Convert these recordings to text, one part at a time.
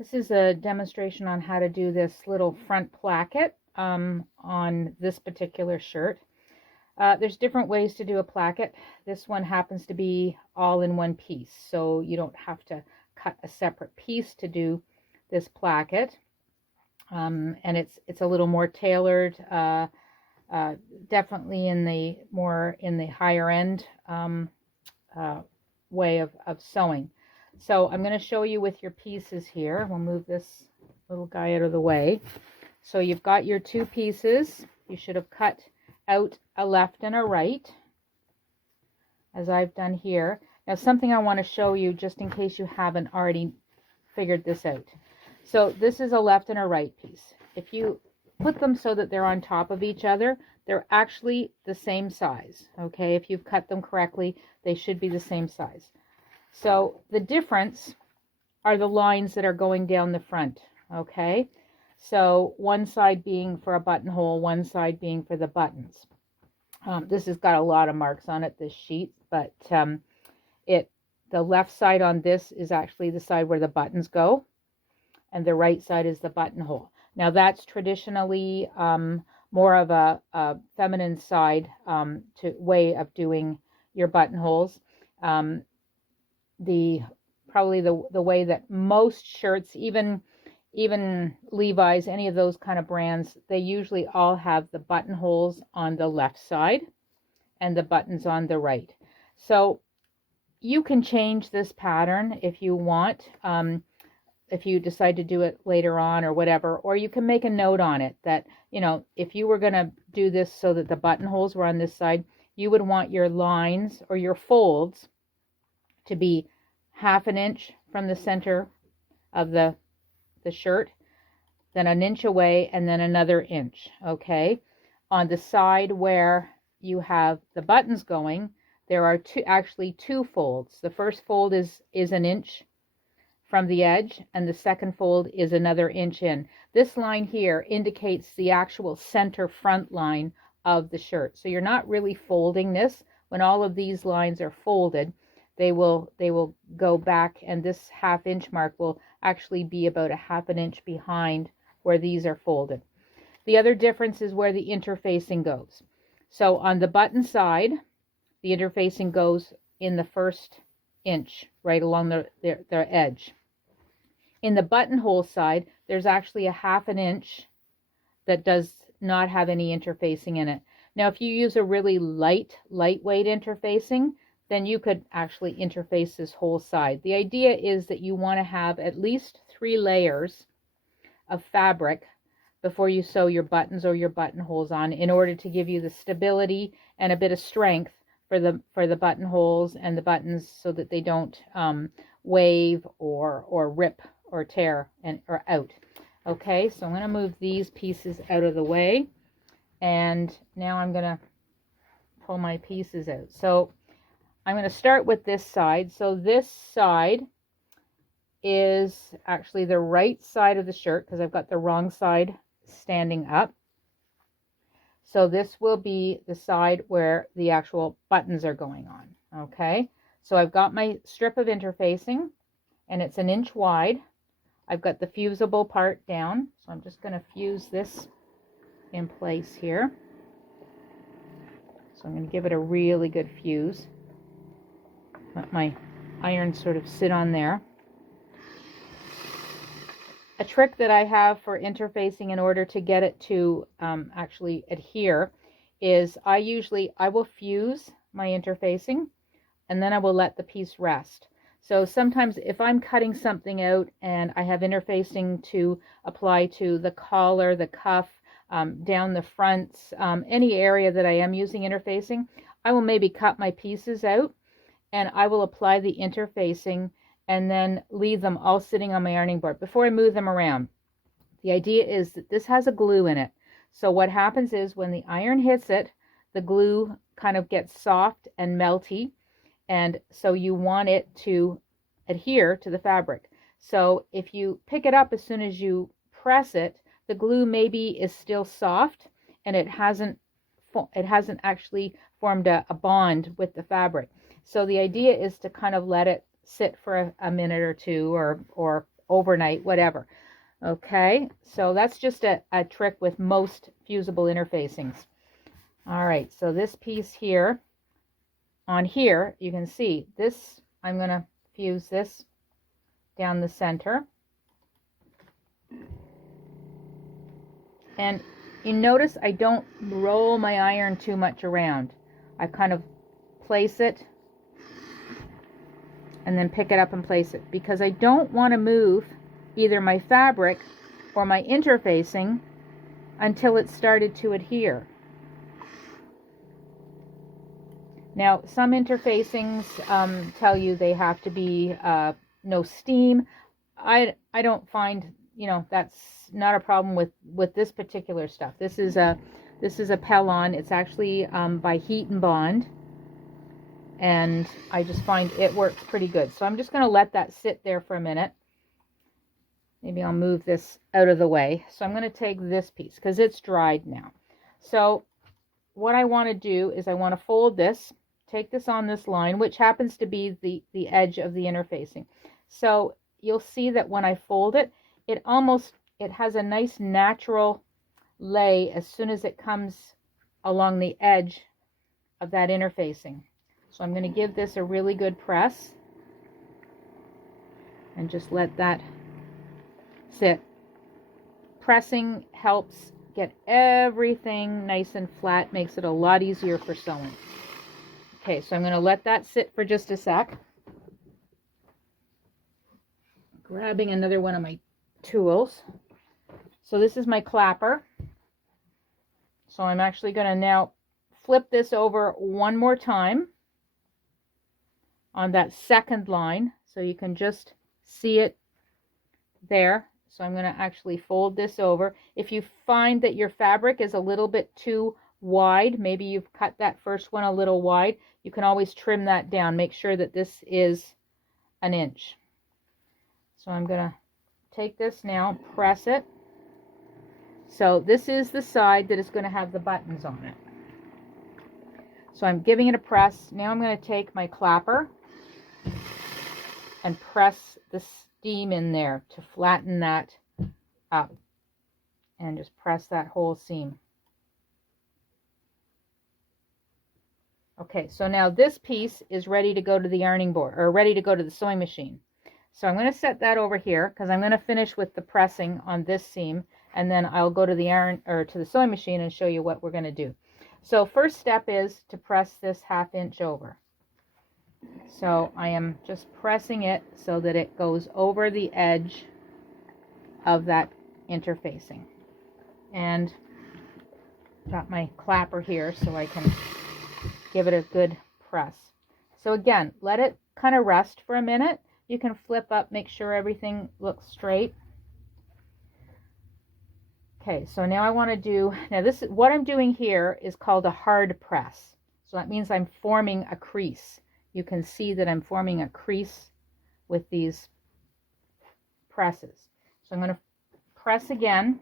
This is a demonstration on how to do this little front placket on this particular shirt. There's different ways to do a placket. This one happens to be all in one piece, so you don't have to cut a separate piece to do this placket. And it's a little more tailored, definitely in the higher end way of sewing. So I'm going to show you with your pieces here. We'll move this little guy out of the way. So you've got your two pieces. You should have cut out a left and a right, as I've done here. Now, something I want to show you just in case you haven't already figured this out. So this is a left and a right piece. If you put them so that they're on top of each other, they're actually the same size. Okay, if you've cut them correctly, they should be the same size. So the difference are the lines that are going down the front. Okay, so one side being for a buttonhole, one side being for the buttons. This has got a lot of marks on it, this sheet, but the left side on this is actually the side where the buttons go, and the right side is the buttonhole. Now that's traditionally more of a feminine side way of doing your buttonholes. Probably the way that most shirts, even Levi's, any of those kind of brands, they usually all have the buttonholes on the left side and the buttons on the right. So you can change this pattern if you want, if you decide to do it later on or whatever, or you can make a note on it that, you know, if you were going to do this so that the buttonholes were on this side, you would want your lines or your folds to be 1/2 inch from the center of the shirt, then 1 inch away, and then another inch. Okay, on the side where you have the buttons going, there are actually two folds. The first fold is 1 inch from the edge, and the second fold is another inch in. This line here indicates the actual center front line of the shirt. So you're not really folding this. When all of these lines are folded, they will go back, and this 1/2 inch mark will actually be about 1/2 inch behind where these are folded. The other difference is where the interfacing goes. So on the button side, the interfacing goes in the first inch, right along their edge. In the buttonhole side, there's actually 1/2 inch that does not have any interfacing in it. Now, if you use a really lightweight interfacing, then you could actually interface this whole side. The idea is that you want to have at least 3 layers of fabric before you sew your buttons or your buttonholes on, in order to give you the stability and a bit of strength for the buttonholes and the buttons, so that they don't wave or rip or tear or out. Okay, so I'm going to move these pieces out of the way, and now I'm going to pull my pieces out. So I'm going to start with this side. So this side is actually the right side of the shirt, because I've got the wrong side standing up. So this will be the side where the actual buttons are going on. Okay, so I've got my strip of interfacing, and it's 1 inch wide. I've got the fusible part down, so I'm just going to fuse this in place here. So I'm going to give it a really good fuse. Let my iron sort of sit on there. A trick that I have for interfacing in order to get it to actually adhere is I will fuse my interfacing, and then I will let the piece rest. So sometimes if I'm cutting something out and I have interfacing to apply to the collar, the cuff, down the fronts, any area that I am using interfacing, I will maybe cut my pieces out, and I will apply the interfacing and then leave them all sitting on my ironing board before I move them around. The idea is that this has a glue in it. So what happens is when the iron hits it, the glue kind of gets soft and melty, and so you want it to adhere to the fabric. So if you pick it up as soon as you press it, the glue maybe is still soft, and it hasn't actually formed a bond with the fabric. So the idea is to kind of let it sit for a minute or two, or overnight, whatever. Okay, so that's just a trick with most fusible interfacings. All right, so this piece here, on here, you can see this, I'm going to fuse this down the center. And you notice I don't roll my iron too much around. I kind of place it and then pick it up and place it, because I don't want to move either my fabric or my interfacing until it started to adhere. Now, some interfacings tell you they have to be no steam. I don't find, you know, that's not a problem with this particular stuff. This is a Pellon. It's actually by Heat and Bond, and I just find it works pretty good. So I'm just going to let that sit there for a minute. Maybe I'll move this out of the way. So I'm going to take this piece because it's dried now. So what I want to do is I want to fold this, take this on this line, which happens to be the edge of the interfacing. So you'll see that when I fold it, it has a nice natural lay as soon as it comes along the edge of that interfacing. So I'm going to give this a really good press and just let that sit. Pressing helps get everything nice and flat, makes it a lot easier for sewing. Okay, so I'm going to let that sit for just a sec. Grabbing another one of my tools. So this is my clapper. So I'm actually going to now flip this over one more time on that second line, so you can just see it there. So I'm going to actually fold this over. If you find that your fabric is a little bit too wide, maybe you've cut that first one a little wide, you can always trim that down. Make sure that this is an inch. So I'm going to take this now, press it. So this is the side that is going to have the buttons on it. So I'm giving it a press. Now I'm going to take my clapper and press the steam in there to flatten that up, and just press that whole seam. Okay, so now this piece is ready to go to the yarning board, or ready to go to the sewing machine. So I'm going to set that over here because I'm going to finish with the pressing on this seam, and then I'll go to the to the sewing machine and show you what we're going to do. So first step is to press this 1/2 inch over. So I am just pressing it so that it goes over the edge of that interfacing. And got my clapper here so I can give it a good press. So again, let it kind of rest for a minute. You can flip up, make sure everything looks straight. Okay, so now I want to do, now this is what I'm doing here is called a hard press. So that means I'm forming a crease. You can see that I'm forming a crease with these presses. So I'm going to press again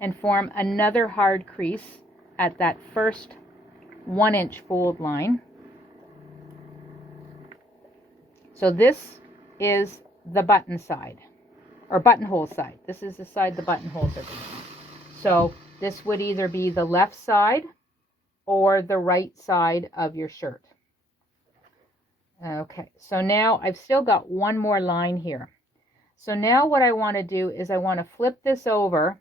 and form another hard crease at that first 1 inch fold line. So this is the button side, or buttonhole side. This is the side the buttonholes are going on. So this would either be the left side or the right side of your shirt. Okay, so now I've still got one more line here. So now what I want to do is I want to flip this over,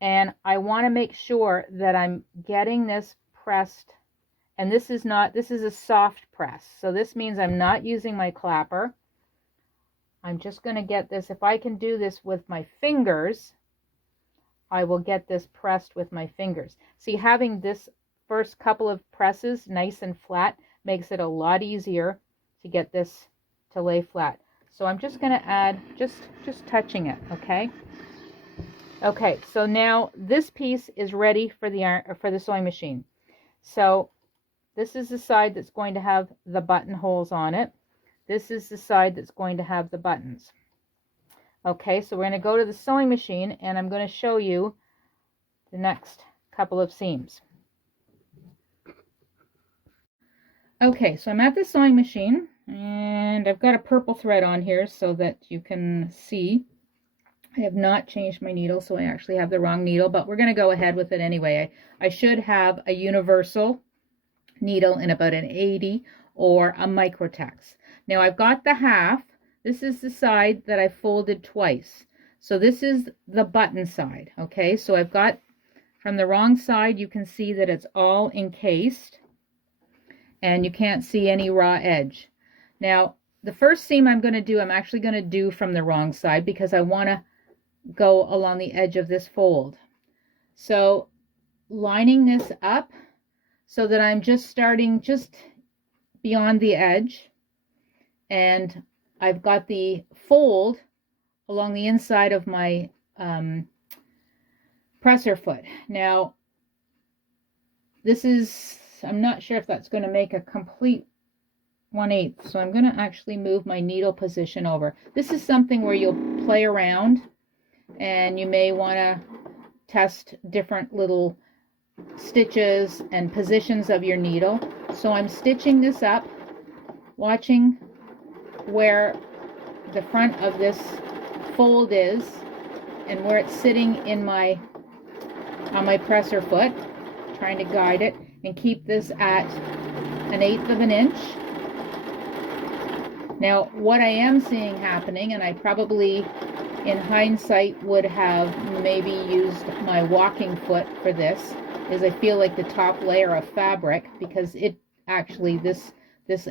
and I want to make sure that I'm getting this pressed. And this is a soft press. So this means I'm not using my clapper. I'm just going to get this, if I can do this with my fingers, I will get this pressed with my fingers. See, having this first couple of presses nice and flat makes it a lot easier to get this to lay flat. So I'm just going to add, just touching it, okay? Okay, so now this piece is ready for the sewing machine. So this is the side that's going to have the buttonholes on it. This is the side that's going to have the buttons. Okay, so we're going to go to the sewing machine, and I'm going to show you the next couple of seams. Okay, so I'm at the sewing machine, And I've got a purple thread on here so that you can see. I have not changed my needle, so I actually have the wrong needle, but we're going to go ahead with it anyway. I should have a universal needle in about an 80 or a microtex. Now I've got the half. This is the side that I folded twice. So this is the button side, okay? So I've got, from the wrong side, you can see that it's all encased and you can't see any raw edge. Now, the first seam I'm going to do, I'm actually going to do from the wrong side because I want to go along the edge of this fold. So lining this up so that I'm just starting just beyond the edge, and I've got the fold along the inside of my presser foot. Now this is, I'm not sure if that's going to make a complete 1/8, so I'm going to actually move my needle position over. This is something where you'll play around and you may want to test different little stitches and positions of your needle. So I'm stitching this up, watching where the front of this fold is and where it's sitting in my on my presser foot, trying to guide it and keep this at 1/8 of an inch. Now what I am seeing happening, and I probably in hindsight would have maybe used my walking foot for this, is I feel like the top layer of fabric, because it actually, this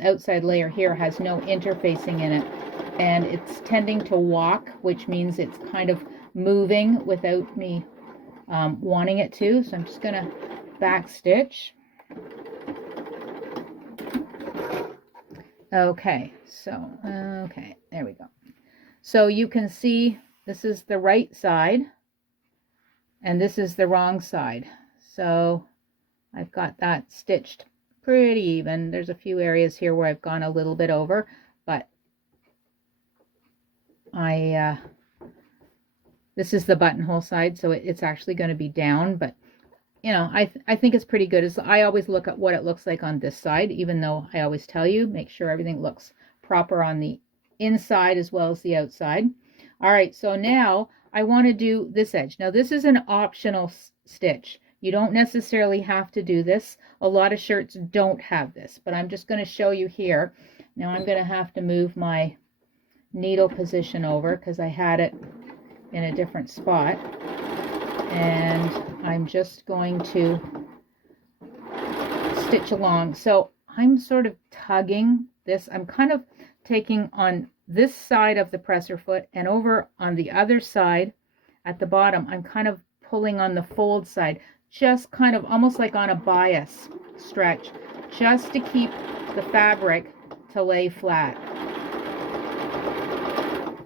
outside layer here has no interfacing in it, and it's tending to walk, which means it's kind of moving without me wanting it to. So I'm just going to back stitch. Okay, so okay, there we go. So you can see this is the right side and this is the wrong side. So I've got that stitched pretty even. There's a few areas here where I've gone a little bit over, but this is the buttonhole side, so it's actually going to be down, but you know, I think it's pretty good. I always look at what it looks like on this side, even though I always tell you, make sure everything looks proper on the inside as well as the outside. All right, so now I want to do this edge. Now this is an optional stitch. You don't necessarily have to do this. A lot of shirts don't have this, but I'm just going to show you here. Now I'm going to have to move my needle position over because I had it in a different spot. And I'm just going to stitch along. So I'm sort of tugging this. I'm kind of taking on this side of the presser foot, and over on the other side at the bottom, I'm kind of pulling on the fold side, just kind of almost like on a bias stretch, just to keep the fabric to lay flat.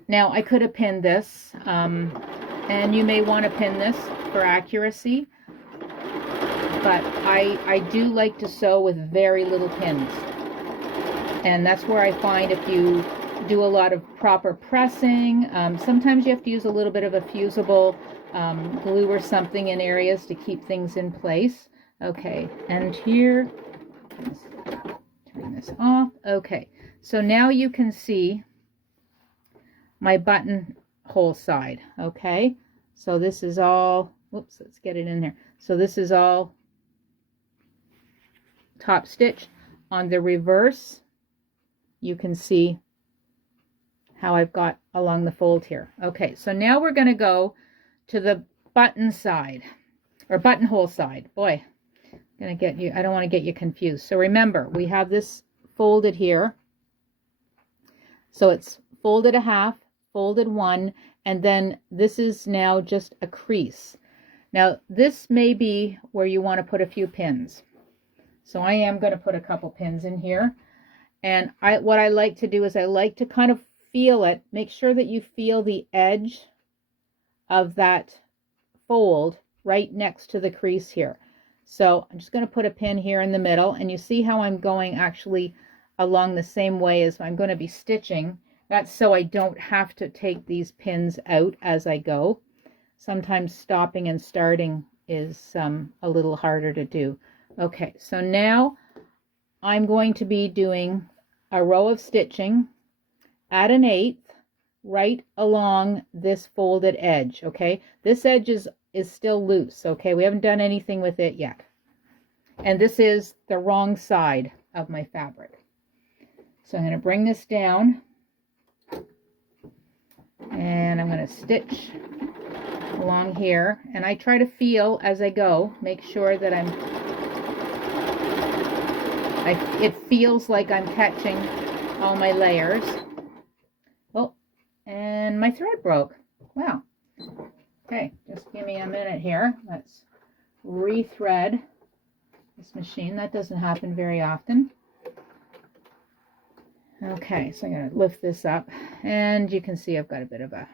Now I could have pinned this, and you may want to pin this for accuracy, but I do like to sew with very little pins, and that's where I find if you do a lot of proper pressing, sometimes you have to use a little bit of a fusible glue or something in areas to keep things in place. Okay, and here, let's turn this off. Okay, so now you can see my buttonhole side. Okay, so this is all, whoops, let's get it in there. So this is all top stitch. On the reverse, you can see how I've got along the fold here. Okay, so now we're going to go to the button side, or buttonhole side. Boy, I'm going to get you, I don't want to get you confused. So remember, we have this folded here. So it's folded a half, folded one, and then this is now just a crease. Now this may be where you want to put a few pins. So I am going to put a couple pins in here. And what I like to do is I like to kind of feel it, make sure that you feel the edge of that fold right next to the crease here. So I'm just going to put a pin here in the middle, and you see how I'm going actually along the same way as I'm going to be stitching. That's so I don't have to take these pins out as I go. Sometimes stopping and starting is a little harder to do. Okay, so now I'm going to be doing a row of stitching at 1/8 right along this folded edge. Okay, this edge is still loose. Okay, we haven't done anything with it yet, and this is the wrong side of my fabric. So I'm going to bring this down, and I'm going to stitch along here, and I try to feel as I go, make sure that it feels like I'm catching all my layers. Oh, and my thread broke. Wow. Okay, just give me a minute here. Let's rethread this machine. That doesn't happen very often. Okay, so I'm going to lift this up, and you can see I've got a bit of a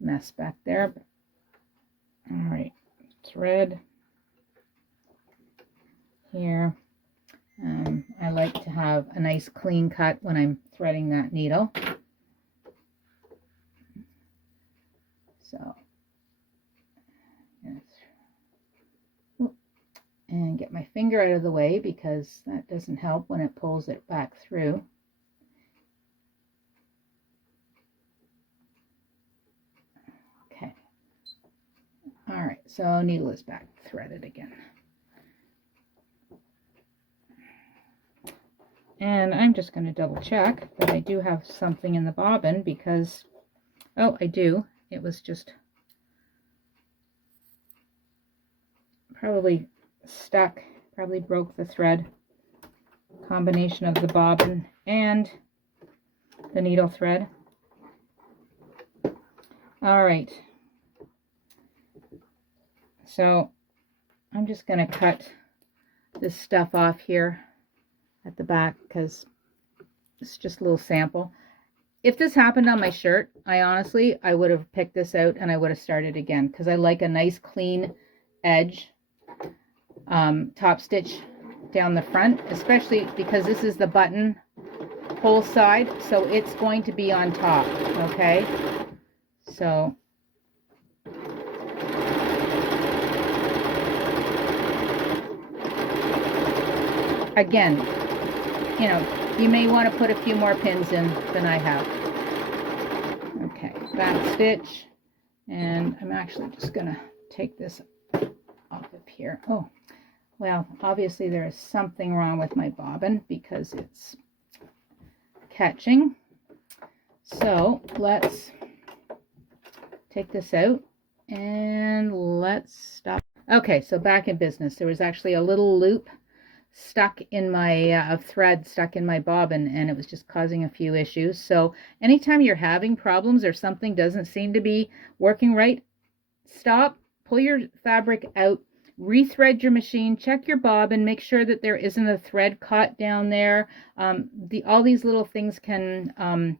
mess back there. All right, thread here. I like to have a nice clean cut when I'm threading that needle. So, and get my finger out of the way because that doesn't help when it pulls it back through. Okay. All right, so needle is back threaded again. And I'm just going to double check that I do have something in the bobbin because, oh, I do. It was just probably stuck, probably broke the thread. Combination of the bobbin and the needle thread. All right. So I'm just going to cut this stuff off here at the back because it's just a little sample. If this happened on my shirt, I would have picked this out and I would have started again because I like a nice clean edge top stitch down the front, especially because this is the button hole side, so it's going to be on top. Okay, so again, you know, you may want to put a few more pins in than I have. Okay, back stitch, and I'm actually just gonna take this off of here. Oh, well, obviously there is something wrong with my bobbin because it's catching. So let's take this out and let's stop. Okay, so back in business. There was actually a little loop stuck in my thread stuck in my bobbin, and it was just causing a few issues. So anytime you're having problems or something doesn't seem to be working right, stop, pull your fabric out, rethread your machine, check your bobbin, make sure that there isn't a thread caught down there. All these little things can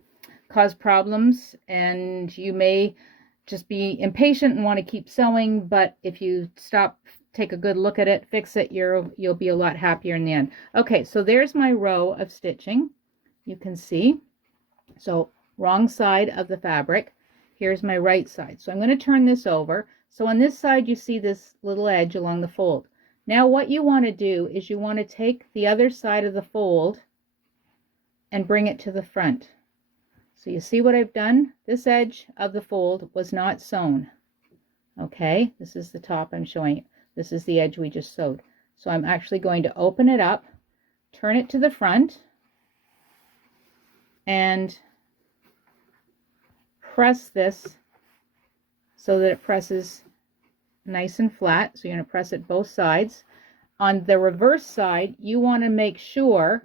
cause problems, and you may just be impatient and want to keep sewing, but if you stop, take a good look at it, fix it, you'll be a lot happier in the end. Okay, so there's my row of stitching. You can see. So wrong side of the fabric. Here's my right side. So I'm going to turn this over. So on this side you see this little edge along the fold. Now what you want to do is you want to take the other side of the fold and bring it to the front. So you see what I've done? This edge of the fold was not sewn. Okay, this is the top I'm showing you. This is the edge we just sewed. So I'm actually going to open it up, turn it to the front, and press this so that it presses nice and flat. So you're going to press it both sides. On the reverse side, you want to make sure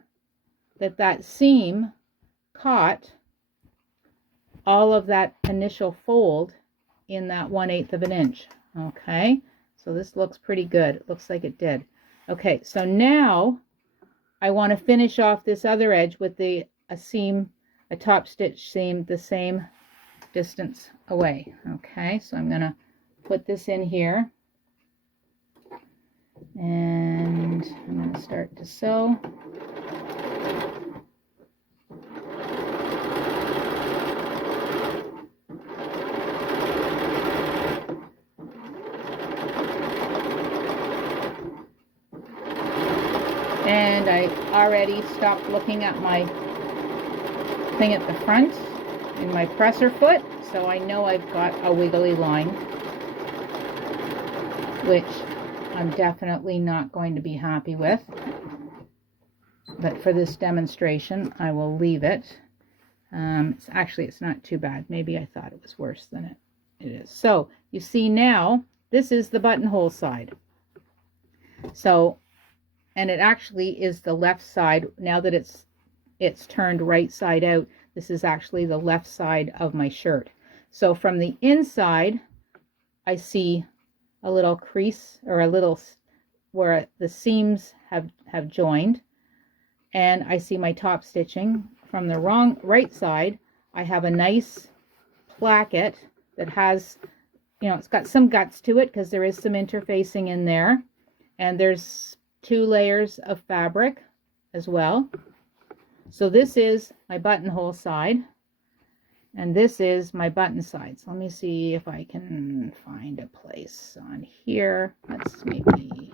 that that seam caught all of that initial fold in that 1/8 of an inch. Okay. So this looks pretty good. It looks like it did. Okay, so now I want to finish off this other edge with a top stitch seam the same distance away. Okay, so I'm going to put this in here. And I'm going to start to sew. And I I've already stopped looking at my thing at the front in my presser foot, so I know I've got a wiggly line, which I'm definitely not going to be happy with. But for this demonstration, I will leave it. It's not too bad. Maybe I thought it was worse than it is. So you see now, this is the buttonhole side. So, and it actually is the left side. Now that it's turned right side out, this is actually the left side of my shirt. So from the inside, I see a little crease, or a little where the seams have joined, and I see my top stitching. From the right side, I have a nice placket that has, it's got some guts to it because there is some interfacing in there, and there's 2 layers of fabric as well. So this is my buttonhole side, and this is my button side. So let me see if I can find a place on here. Let's maybe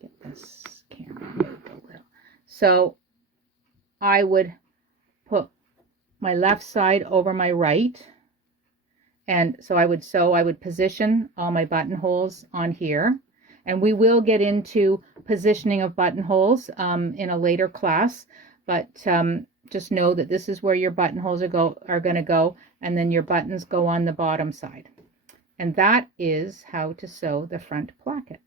get this camera moved a little. So I would put my left side over my right, and so I would position all my buttonholes on here, and we will get into positioning of buttonholes in a later class, but just know that this is where your buttonholes are going to go, and then your buttons go on the bottom side. And that is how to sew the front placket.